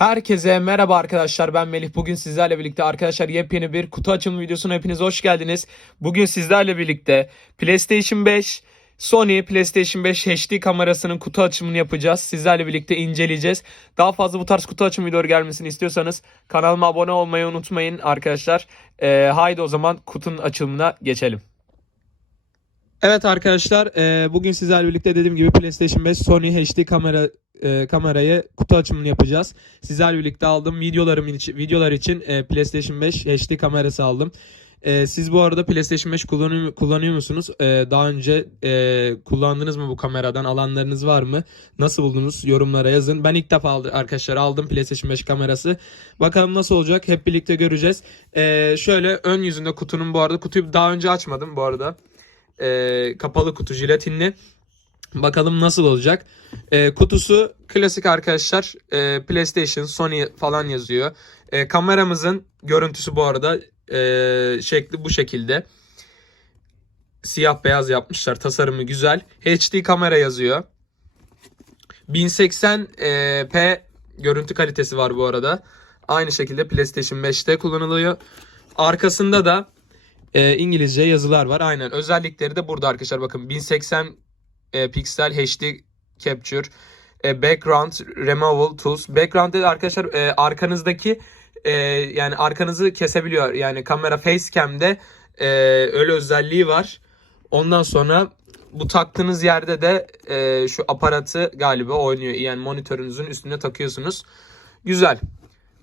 Herkese merhaba arkadaşlar ben Melih. Bugün sizlerle birlikte arkadaşlar yepyeni bir kutu açılımı videosuna hepiniz hoş geldiniz. Bugün sizlerle birlikte PlayStation 5, Sony PlayStation 5 HD kamerasının kutu açımını yapacağız. Sizlerle birlikte inceleyeceğiz. Daha fazla bu tarz kutu açım videoları gelmesini istiyorsanız kanalıma abone olmayı unutmayın arkadaşlar. Ee, haydi o zaman kutunun açılımına geçelim. Evet arkadaşlar e, bugün sizlerle birlikte dediğim gibi PlayStation 5 Sony HD kamera e, kamerayı kutu açımını yapacağız. Sizlerle birlikte aldım videolarım için videolar için e, PlayStation 5 HD kamerası aldım. E, siz bu arada PlayStation 5 kullanıyor, kullanıyor musunuz? E, daha önce e, kullandınız mı bu kameradan? Alanlarınız var mı? Nasıl buldunuz? Yorumlara yazın. Ben ilk defa aldı, arkadaşlar aldım PlayStation 5 kamerası. Bakalım nasıl olacak? Hep birlikte göreceğiz. E, şöyle ön yüzünde kutunun bu arada kutuyu daha önce açmadım bu arada. E, kapalı kutu jelatinli. Bakalım nasıl olacak. E, kutusu klasik arkadaşlar. E, PlayStation, Sony falan yazıyor. E, kameramızın görüntüsü bu arada e, şekli bu şekilde. Siyah beyaz yapmışlar. Tasarımı güzel. HD kamera yazıyor. 1080p görüntü kalitesi var bu arada. Aynı şekilde PlayStation 5'te kullanılıyor. Arkasında da e, İngilizce yazılar var. Aynen. Özellikleri de burada arkadaşlar. Bakın 1080 e, piksel HD capture, e, background removal tools. Background dedi arkadaşlar e, arkanızdaki e, yani arkanızı kesebiliyor. Yani kamera facecam'de e, öyle özelliği var. Ondan sonra bu taktığınız yerde de e, şu aparatı galiba oynuyor. Yani monitörünüzün üstüne takıyorsunuz. Güzel.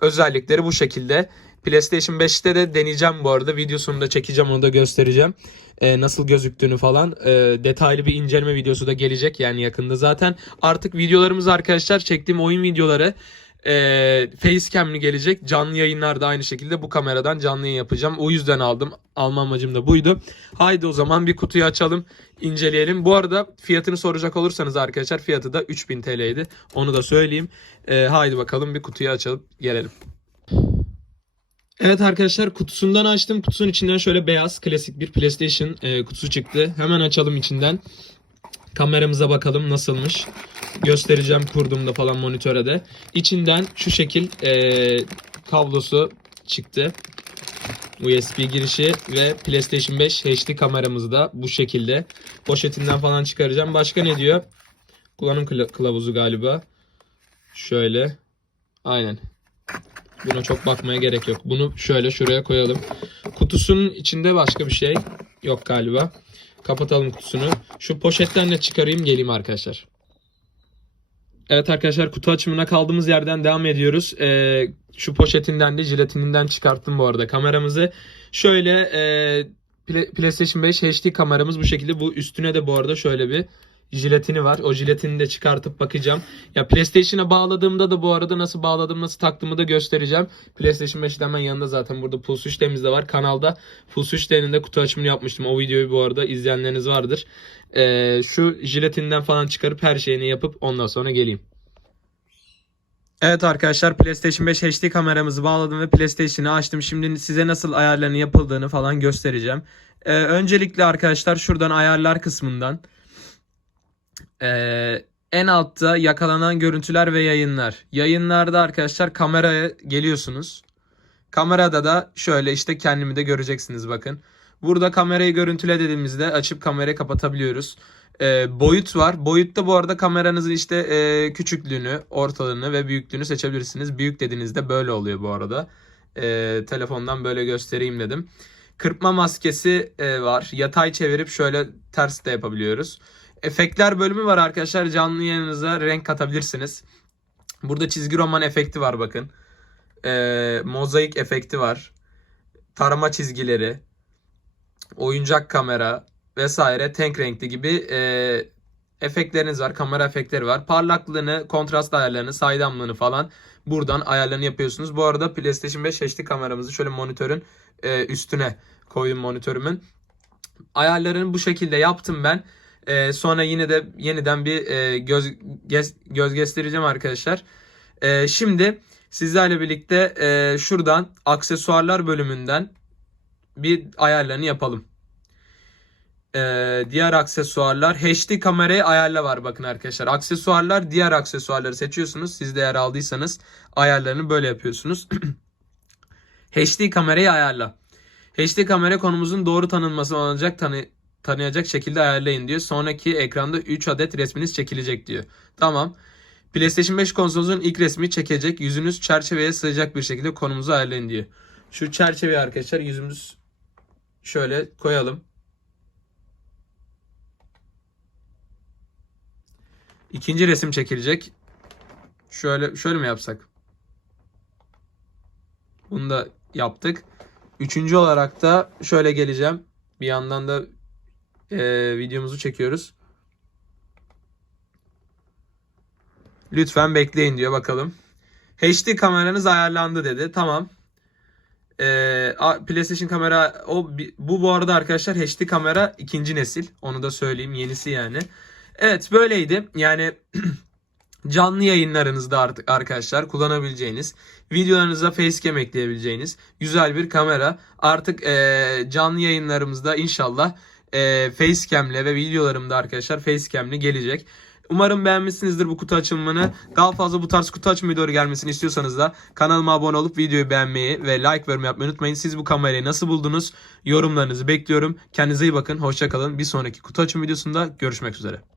Özellikleri bu şekilde. PlayStation 5'te de deneyeceğim bu arada. Videosunu da çekeceğim onu da göstereceğim. Ee, nasıl gözüktüğünü falan. Ee, detaylı bir inceleme videosu da gelecek yani yakında zaten. Artık videolarımız arkadaşlar çektiğim oyun videoları e, facecam'li gelecek. Canlı yayınlarda aynı şekilde bu kameradan canlı yayın yapacağım. O yüzden aldım. Alma amacım da buydu. Haydi o zaman bir kutuyu açalım. inceleyelim. Bu arada fiyatını soracak olursanız arkadaşlar fiyatı da 3000 TL'ydi. Onu da söyleyeyim. Ee, haydi bakalım bir kutuyu açalım gelelim. Evet arkadaşlar kutusundan açtım. Kutusunun içinden şöyle beyaz klasik bir PlayStation e, kutusu çıktı. Hemen açalım içinden. Kameramıza bakalım nasılmış. Göstereceğim kurduğumda falan monitöre de. İçinden şu şekil e, kablosu çıktı. USB girişi ve PlayStation 5 HD kameramız da bu şekilde. Poşetinden falan çıkaracağım. Başka ne diyor? Kullanım kıla- kılavuzu galiba. Şöyle. Aynen. Buna çok bakmaya gerek yok. Bunu şöyle şuraya koyalım. Kutusunun içinde başka bir şey yok galiba. Kapatalım kutusunu. Şu poşetten de çıkarayım geleyim arkadaşlar. Evet arkadaşlar kutu açımına kaldığımız yerden devam ediyoruz. Ee, şu poşetinden de jiletininden çıkarttım bu arada kameramızı. Şöyle e, Play- PlayStation 5 HD kameramız bu şekilde. Bu üstüne de bu arada şöyle bir jiletini var. O jiletini de çıkartıp bakacağım. Ya PlayStation'a bağladığımda da bu arada nasıl bağladım, nasıl taktığımı da göstereceğim. PlayStation 5'de hemen yanında zaten burada Pulse 3 de var. Kanalda Pulse 3 de kutu açımını yapmıştım. O videoyu bu arada izleyenleriniz vardır. Ee, şu jiletinden falan çıkarıp her şeyini yapıp ondan sonra geleyim. Evet arkadaşlar PlayStation 5 HD kameramızı bağladım ve PlayStation'ı açtım. Şimdi size nasıl ayarlarının yapıldığını falan göstereceğim. Ee, öncelikle arkadaşlar şuradan ayarlar kısmından ee, en altta yakalanan görüntüler ve yayınlar. Yayınlarda arkadaşlar kameraya geliyorsunuz. Kamerada da şöyle işte kendimi de göreceksiniz bakın. Burada kamerayı görüntüle dediğimizde açıp kamerayı kapatabiliyoruz. Ee, boyut var. Boyutta bu arada kameranızın işte e, küçüklüğünü, ortalığını ve büyüklüğünü seçebilirsiniz. Büyük dediğinizde böyle oluyor bu arada. Ee, telefondan böyle göstereyim dedim. Kırpma maskesi e, var. Yatay çevirip şöyle ters de yapabiliyoruz. Efektler bölümü var arkadaşlar. Canlı yayınınıza renk katabilirsiniz. Burada çizgi roman efekti var bakın. Ee, mozaik efekti var. Tarama çizgileri. Oyuncak kamera vesaire. Tank renkli gibi e, efektleriniz var. Kamera efektleri var. Parlaklığını, kontrast ayarlarını, saydamlığını falan buradan ayarlarını yapıyorsunuz. Bu arada PlayStation 5 HD kameramızı şöyle monitörün e, üstüne koydum monitörümün. Ayarlarını bu şekilde yaptım ben. Ee, sonra yine de yeniden bir e, göz gez, göz göstereceğim arkadaşlar. Ee, şimdi sizlerle birlikte e, şuradan aksesuarlar bölümünden bir ayarlarını yapalım. Ee, diğer aksesuarlar HD kamerayı ayarla var bakın arkadaşlar. Aksesuarlar diğer aksesuarları seçiyorsunuz. Siz de eğer aldıysanız ayarlarını böyle yapıyorsunuz. HD kamerayı ayarla. HD kamera konumuzun doğru tanınması olacak tanı tanıyacak şekilde ayarlayın diyor. Sonraki ekranda 3 adet resminiz çekilecek diyor. Tamam. PlayStation 5 konsolunuzun ilk resmi çekecek. Yüzünüz çerçeveye sığacak bir şekilde konumuzu ayarlayın diyor. Şu çerçeveye arkadaşlar yüzümüz şöyle koyalım. İkinci resim çekilecek. Şöyle şöyle mi yapsak? Bunu da yaptık. Üçüncü olarak da şöyle geleceğim. Bir yandan da eee, videomuzu çekiyoruz. Lütfen bekleyin diyor bakalım. HD kameranız ayarlandı dedi. Tamam. Ee, PlayStation kamera o bu bu arada arkadaşlar HD kamera ikinci nesil. Onu da söyleyeyim yenisi yani. Evet böyleydi. Yani canlı yayınlarınızda artık arkadaşlar kullanabileceğiniz, videolarınıza facecam ekleyebileceğiniz güzel bir kamera. Artık eee, canlı yayınlarımızda inşallah eee facecam'le ve videolarımda arkadaşlar facecam'le gelecek. Umarım beğenmişsinizdir bu kutu açılımını. Daha fazla bu tarz kutu açma videoları gelmesini istiyorsanız da kanalıma abone olup videoyu beğenmeyi ve like ve yorum yapmayı unutmayın. Siz bu kamerayı nasıl buldunuz? Yorumlarınızı bekliyorum. Kendinize iyi bakın. Hoşçakalın. Bir sonraki kutu açım videosunda görüşmek üzere.